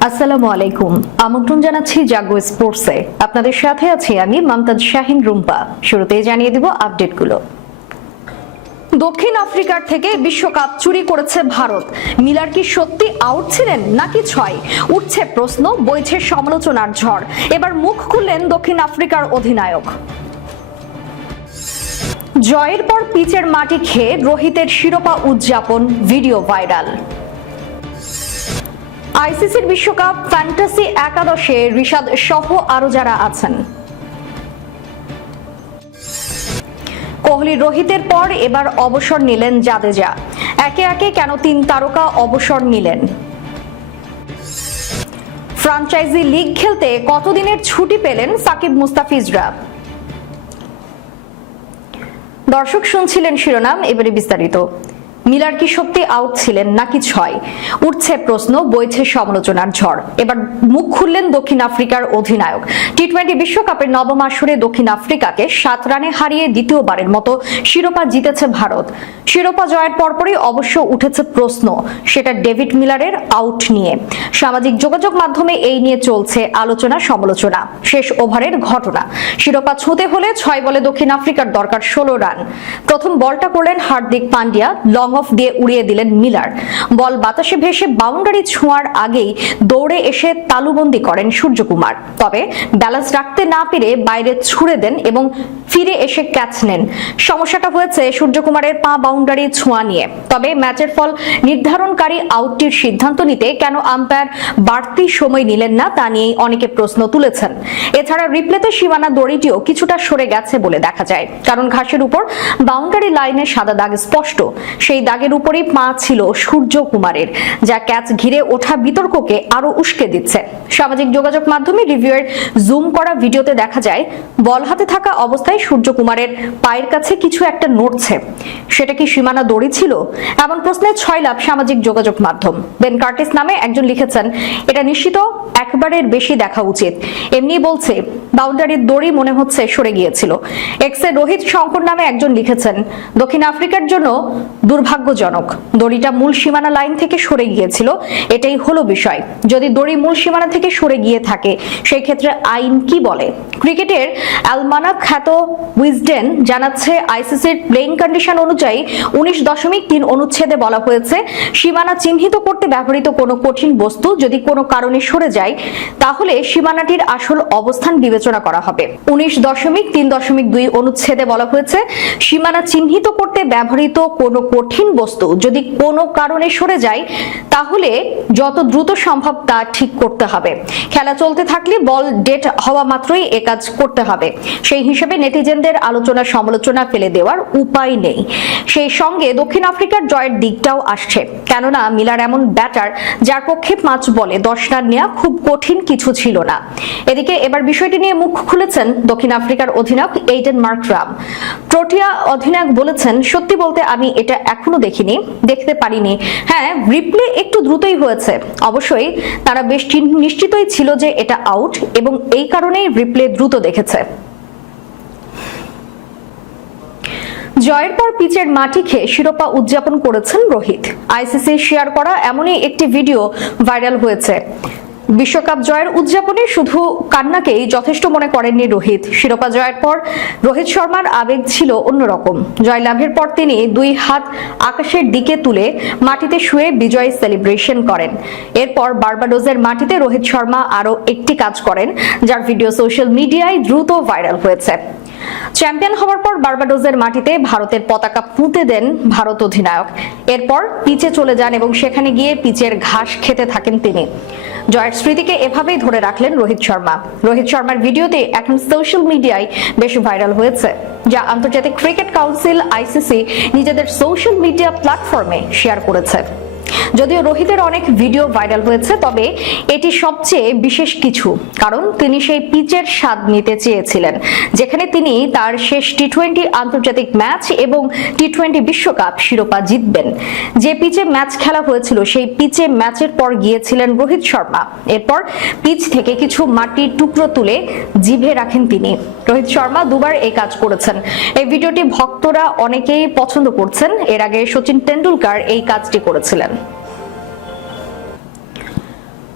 আসসালামু আলাইকুম। আমন্ত্রণ জানাচ্ছি জাগো স্পোর্টসে। আপনাদের সাথে আছি আমি শাহিন রুম্পা। জানিয়ে দিব আপডেটগুলো। দক্ষিণ আফ্রিকার থেকে বিশ্বকাপ চুরি করেছে ভারত। মিলার কি সত্যি আউট ছিলেন নাকি ছয়? উঠছে প্রশ্ন, বইছে সমালোচনার ঝড়। এবার মুখ খুললেন দক্ষিণ আফ্রিকার অধিনায়ক। জয়ের পর পিচের মাটি খেয়ে রোহিতের শিরোপা উদযাপন, ভিডিও ভাইরাল। আইসিসির বিশ্বকাপ ফ্যান্টাসি একাদশে রিশাদ সহ আরও যারা আছেন। কোহলি রোহিতের পর এবার অবসর নিলেন জাদেজা। একে একে কেন তিন তারকা অবসর নিলেন? ফ্রাঞ্চাইজি লিগ খেলতে কতদিনের ছুটি পেলেন সাকিব মুস্তাফিজরা? দর্শক শুনছিলেন শিরোনাম, এবারে বিস্তারিত। মিলার কি সত্যি আউট ছিলেন নাকি ছয়? উঠছে প্রশ্ন, বইছে সমালোচনার ঝড়। এবার মুখ খুললেন দক্ষিণ আফ্রিকার অধিনায়ক। টি টোয়েন্টি বিশ্বকাপের নবম আসরে দক্ষিণ আফ্রিকাকে সাত রানে হারিয়ে দ্বিতীয়বারের মতো শিরোপা জিতেছে ভারত। শিরোপা জয়ের পরপরই অবশ্য উঠেছে প্রশ্ন, সেটা ডেভিড মিলারের আউট নিয়ে। সামাজিক যোগাযোগ মাধ্যমে এই নিয়ে চলছে আলোচনা সমালোচনা। শেষ ওভারের ঘটনা, শিরোপা ছুঁতে হলে ছয় বলে দক্ষিণ আফ্রিকার দরকার ষোলো রান। প্রথম বলটা করলেন হার্দিক পান্ডিয়া লং অফ দিয়ে উড়িয়ে দিলেন মিলার। বল বাতাসে ভেসে বাউন্ডারি ছোঁয়ার আগেই দৌড়ে এসে তালুবন্দি করেন সূর্যকুমার। তবে ব্যালেন্স রাখতে না পেরে বাইরে ছুড়ে দেন এবং ফিরে এসে ক্যাচ নেন। সমস্যাটা হয়েছে সূর্যকুমারের পা বাউন্ডারি ছোঁয়া নিয়ে। তবে ম্যাচের ফল নির্ধারণকারী আউটটির সিদ্ধান্ত নিতে কেন আম্পায়ার বাড়তি সময় নিলেন না তা নিয়েই অনেকে প্রশ্ন তুলেছেন। এছাড়া রিপ্লেতে সীমানা দড়িটিও কিছুটা সরে গেছে বলে দেখা যায়। কারণ ঘাসের উপর বাউন্ডারি লাইনে সাদা দাগ স্পষ্ট। সেই দাগের উপরেই পা ছিল সূর্য কুমারের যা ক্যাচ ঘিরে ওঠা বিতর্ককে আরও উস্কে দিচ্ছে। সামাজিক যোগাযোগ মাধ্যমে রিভিউয়ের জুম করা ভিডিওতে দেখা যায়, বল হাতে থাকা অবস্থায় সূর্য কুমারের পায়ের কাছে কিছু একটা নড়ছে। সেটা কি সীমানা দড়ি ছিল? এমন প্রশ্নে ছয় লাভ সামাজিক যোগাযোগ মাধ্যম। বেন কার্টিস নামে একজন লিখেছেন, এটা নিশ্চিত একবারের বেশি দেখা উচিত। এমনি বলছে, বাউন্ডারির দড়ি মনে হচ্ছে সরে গিয়েছিল। এক্সে রোহিত শঙ্কর নামে একজন লিখেছেন, দক্ষিণ আফ্রিকার জন্য দুর্ভাগ্যজনক। দড়িটা মূল সীমানা লাইন থেকে সরে গিয়েছিল, এটাই হলো বিষয়। যদি দড়ি মূল সীমানা থেকে সরে গিয়ে থাকে সেই ক্ষেত্রে আইন কি বলে? ক্রিকেটের অ্যালমানা খ্যাত উইজডেন জানাচ্ছে, আইসিসির প্লেইং কন্ডিশন অনুযায়ী উনিশ দশমিক তিন অনুচ্ছেদে বলা হয়েছে, সীমানা চিহ্নিত করতে ব্যবহৃত কোনো কঠিন বস্তু যদি কোনো কারণে সরে যায় তাহলে সীমানাটির আসল অবস্থান বিবেচনা করা হবে। উনিশ দশমিক তিন দশমিক দুই অনুচ্ছেদে বলা হয়েছে, সীমানা চিহ্নিত করতে ব্যবহৃত কোনো কঠিন বস্তু যদি কোনো কারণে সরে যায়, তাহলে যত দ্রুত সম্ভব তা ঠিক করতে হবে। খেলা চলতে থাকলে বল ডেট হওয়া মাত্রই এ কাজ করতে হবে। সেই হিসেবে নেটিজেনদের আলোচনা সমালোচনা ফেলে দেওয়ার উপায় নেই। সেই সঙ্গে দক্ষিণ আফ্রিকার জয়ের দিকটাও আসছে। কেননা মিলার এমন ব্যাটার যার পক্ষে পাঁচ বলে দশ রান নেওয়া খুব কঠিন কিছু ছিল না। এদিকে এবার বিষয়টি নিয়ে মুখ খুলেছেন দক্ষিণ আফ্রিকার অধিনায়ক এইডেন মার্করাম প্রোটিয়া অধিনায়ক বলেছেন, সত্যি বলতে আমি এটা এখনও দেখিনি, দেখতে পারিনি। হ্যাঁ রিপ্লে একটু দ্রুতই হয়েছে। অবশ্যই তারা বেশ নিশ্চিতই ছিল যে এটা আউট এবং এই কারণেই রিপ্লে দ্রুত দেখেছে। জয়ের পর পিচের মাটি খেয়ে শিরোপা উদযাপন করেছেন রোহিত। আইসিসি শেয়ার করা এমনই একটি ভিডিও ভাইরাল হয়েছে। বিশ্বকাপ জয়ের উদযাপনে শুধু কান্নাকেই যথেষ্ট মনে করেননি রোহিত। শিরোপা জয়ের পর রোহিত শর্মার আবেগ ছিল অন্যরকম। জয়লাভের পর তিনি দুই হাত আকাশের দিকে তুলে মাটিতে শুয়ে বিজয় সেলিব্রেশন করেন। এরপর বার্বাডোজের মাটিতে রোহিত শর্মা আরও একটি কাজ করেন, যার ভিডিও সোশ্যাল মিডিয়ায় দ্রুত ভাইরাল হয়েছে। চ্যাম্পিয়ন হওয়ার পর বার্বাডোজের মাটিতে ভারতের পতাকা পুঁতে দেন ভারত অধিনায়ক। এরপর পিচে চলে যান এবং সেখানে গিয়ে পিচের ঘাস খেতে থাকেন তিনি। জয়ের স্মৃতিকে এভাবেই ধরে রাখলেন রোহিত শর্মা। রোহিত শর্মার ভিডিওতে এখন সোশ্যাল মিডিয়ায় বেশ ভাইরাল হয়েছে, যা আন্তর্জাতিক ক্রিকেট কাউন্সিল আইসিসি নিজেদের সোশ্যাল মিডিয়া প্ল্যাটফর্মে শেয়ার করেছে। যদিও রোহিতের অনেক ভিডিও ভাইরাল হয়েছে, তবে এটি সবচেয়ে বিশেষ কিছু, কারণ তিনি সেই পিচের স্বাদ নিতে চেয়েছিলেন, যেখানে তিনি তার শেষ টি টোয়েন্টি আন্তর্জাতিক ম্যাচ এবং টি টোয়েন্টি বিশ্বকাপ শিরোপা জিতবেন। যে পিচে ম্যাচ খেলা হয়েছিল, সেই পিচে ম্যাচের পর গিয়েছিলেন রোহিত শর্মা। এরপর পিচ থেকে কিছু মাটির টুকরো তুলে জিভে রাখেন তিনি। রোহিত শর্মা দুবার এই কাজ করেছেন। এই ভিডিওটি ভক্তরা অনেকেই পছন্দ করছেন। এর আগে সচিন টেন্ডুলকার এই কাজটি করেছিলেন।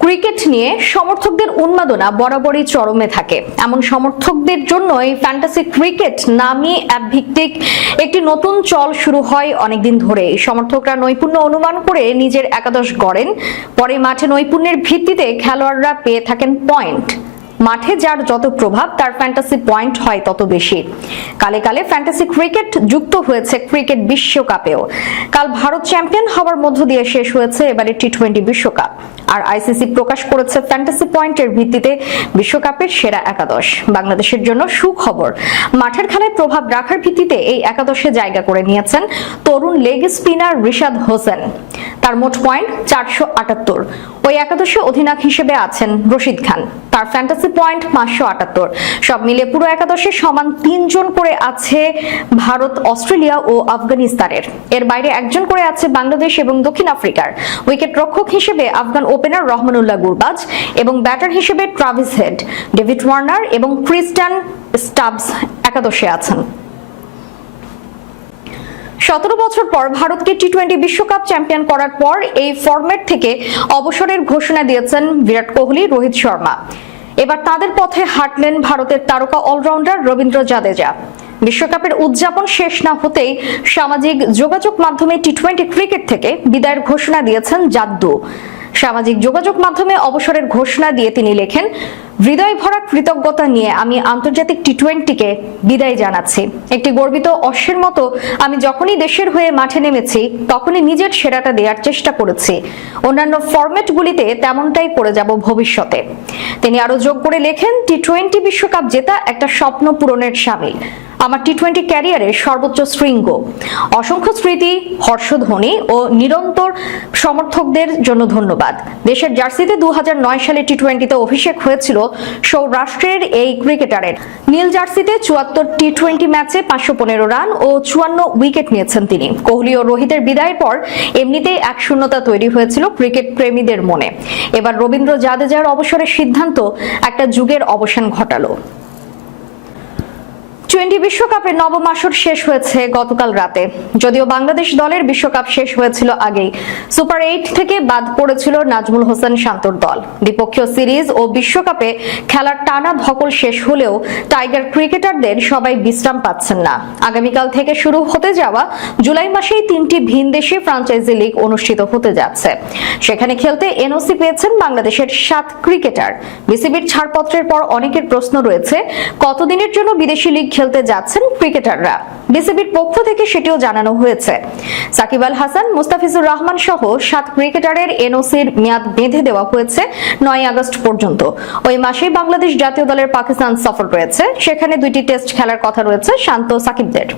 ক্রিকেট নিয়ে সমর্থকদের উন্মাদনা বরাবরই চরমে থাকে। এমন সমর্থকদের জন্য এই ফ্যান্টাসি ক্রিকেট নামে অ্যাপ ভিত্তিক একটি নতুন চল শুরু হয় অনেকদিন ধরে সমর্থকরা নৈপুণ্য অনুমান করে নিজের একাদশ গড়েন, পরে মাঠে নৈপুণ্যের ভিত্তিতে খেলোয়াড়রা পেয়ে থাকেন পয়েন্ট মাঠে যার যত প্রভাব, তার ফ্যান্টাসি পয়েন্ট হয় তত বেশি। কালে কালে ফ্যান্টাসি ক্রিকেট যুক্ত হয়েছে ক্রিকেট বিশ্বকাপেও। কাল ভারত চ্যাম্পিয়ন হওয়ার মধ্য দিয়ে শেষ হয়েছে এবারে টি টোয়েন্টি বিশ্বকাপ। আর আইসিসি প্রকাশ করেছে ফ্যান্টাসি পয়েন্টের ভিত্তিতে বিশ্বকাপের সেরা একাদশ। বাংলাদেশের জন্য সুখবর, মাঠের খেলায় প্রভাব রাখার ভিত্তিতে এই একাদশে জায়গা করে নিয়েছেন তরুণ লেগ স্পিনার রিশাদ হোসেন। তার মোট পয়েন্ট চারশো আটাত্তর। ওই একাদশে অধিনায়ক হিসেবে আছেন রশিদ খান। তার ফ্যান্টাসি পয়েন্ট পাঁচশো আটাত্তর। সব মিলে পুরো একাদশে সমান তিনজন করে আছে ভারত, অস্ট্রেলিয়া ও আফগানিস্তানের। এর বাইরে একজন করে আছে বাংলাদেশ এবং দক্ষিণ আফ্রিকার। উইকেট রক্ষক হিসেবে আফগান ওপেনার রহমানুল্লাহ গুরবাজ এবং ব্যাটার হিসেবে ট্রাভিস হেড ডেভিড ওয়ার্নার এবং ক্রিস্টান স্টাবস একাদশে আছেন। সতেরো বছর পর ভারতকে টি টোয়েন্টি বিশ্বকাপ চ্যাম্পিয়ন করার পর এই ফরম্যাট থেকে অবসরের ঘোষণা দিয়েছেন বিরাট কোহলি, রোহিত শর্মা। এবার তাদের পথে হাঁটলেন ভারতের তারকা অলরাউন্ডার রবীন্দ্র জাদেজা। বিশ্বকাপের উদযাপন শেষ না হতেই সামাজিক যোগাযোগ মাধ্যমে টি টোয়েন্টি ক্রিকেট থেকে বিদায়ের ঘোষণা দিয়েছেন জাদ্দু সামাজিক যোগাযোগ মাধ্যমে অবসরের ঘোষণা দিয়ে তিনি লেখেন, হৃদয় ভরা কৃতজ্ঞতা নিয়ে আমি আন্তর্জাতিক টি টোয়েন্টিকে বিদায় জানাচ্ছি। একটি গর্বিত অশ্বের মতো আমি যখনই দেশের হয়ে মাঠে নেমেছি, তখনই নিজের সেরাটা দেওয়ার চেষ্টা করেছি। অন্যান্য ফরম্যাটগুলিতে তেমনটাই করে যাব ভবিষ্যতে। তিনি আরও যোগ করে লেখেন টি টোয়েন্টি বিশ্বকাপ জেতা একটা স্বপ্ন পূরণের সামিল। আমার টি টোয়েন্টি ক্যারিয়ারের সর্বোচ্চ শৃঙ্গ। অসংখ্য স্মৃতি, হর্ষধ্বনি ও নিরন্তর সমর্থকদের জন্য ধন্যবাদ। দেশের জার্সিতে দুহাজার নয় সালে টি টোয়েন্টিতে অভিষেক হয়েছিল সৌরাষ্ট্রের এই ক্রিকেটারের। নীল জার্সিতে চুয়াত্তর টি টোয়েন্টি ম্যাচে পাঁচশো পনেরো রান ও চুয়ান্ন উইকেট নিয়েছেন তিনি। কোহলি ও রোহিতের বিদায়ের পর এমনিতেই এক শূন্যতা তৈরি হয়েছিল ক্রিকেট প্রেমীদের মনে। এবার রবীন্দ্র জাদেজার অবসরের সিদ্ধান্ত একটা যুগের অবসান ঘটালো। টোয়েন্টি বিশ্বকাপের নবম আসর শেষ হয়েছে গতকাল রাতে। যদিও বাংলাদেশ দলের বিশ্বকাপ শেষ হয়েছিল আগেই। সুপার এইট থেকে বাদ পড়েছিল নাজমুল হোসেন শান্তর দল। দ্বিপক্ষীয় সিরিজ ও বিশ্বকাপে খেলার টানা ধকল শেষ হলেও টাইগার ক্রিকেটারদের সবাই বিশ্রাম পাচ্ছেন না। আগামীকাল থেকে শুরু হতে যাওয়া জুলাই মাসেই তিনটি ভিন দেশে ফ্রাঞ্চাইজি লিগ অনুষ্ঠিত হতে যাচ্ছে। সেখানে খেলতে এনওসি পেয়েছেন বাংলাদেশের সাত ক্রিকেটার। বিসিবির ছাড়পত্রের পর অনেকের প্রশ্ন রয়েছে, কতদিনের জন্য বিদেশি লিগ খেলতে যাচ্ছেন ক্রিকেটাররা। বিসিবির পক্ষ থেকে সেটিও জানানো হয়েছে। সাকিব আল হাসান, মুস্তাফিজুর রহমান সহ সাত ক্রিকেটারের এনওসির মেয়াদ বেঁধে দেওয়া হয়েছে নয় আগস্ট পর্যন্ত। ওই মাসেই বাংলাদেশ জাতীয় দলের পাকিস্তান সফর রয়েছে। সেখানে দুইটি টেস্ট খেলার কথা রয়েছে শান্ত সাকিবদের।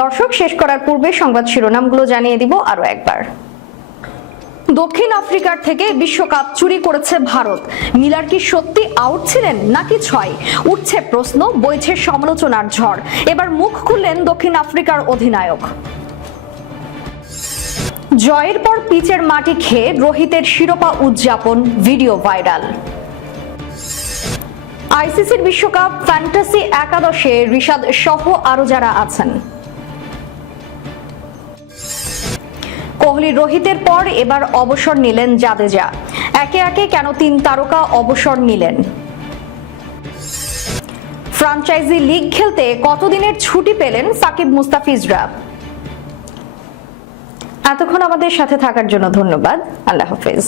দর্শক, শেষ করার পূর্বে সংবাদ শিরোনামগুলো জানিয়ে দিব আরও একবার। দক্ষিণ আফ্রিকার থেকে বিশ্বকাপ চুরি করেছে ভারত। মিলার কি সত্যি আউট ছিলেন নাকি ছয়? উঠছে প্রশ্ন, বইছে সমালোচনার ঝড়। এবার মুখ খুললেন দক্ষিণ আফ্রিকার অধিনায়ক। জয়ের পর পিচের মাটি খেয়ে রোহিতের শিরোপা উদযাপন ভিডিও ভাইরাল। আইসিসির বিশ্বকাপ ফ্যান্টাসি একাদশে রিশাদ সহ আরও যারা আছেন। কোহলি রোহিতের পর এবার অবসর নিলেন জাদেজা। একে একে কেন তিন তারকা অবসর নিলেন? ফ্রাঞ্চাইজি লিগ খেলতে কতদিনের ছুটি পেলেন সাকিব মুস্তাফিজরা? এতক্ষণ আমাদের সাথে থাকার জন্য ধন্যবাদ। আল্লাহ হাফেজ।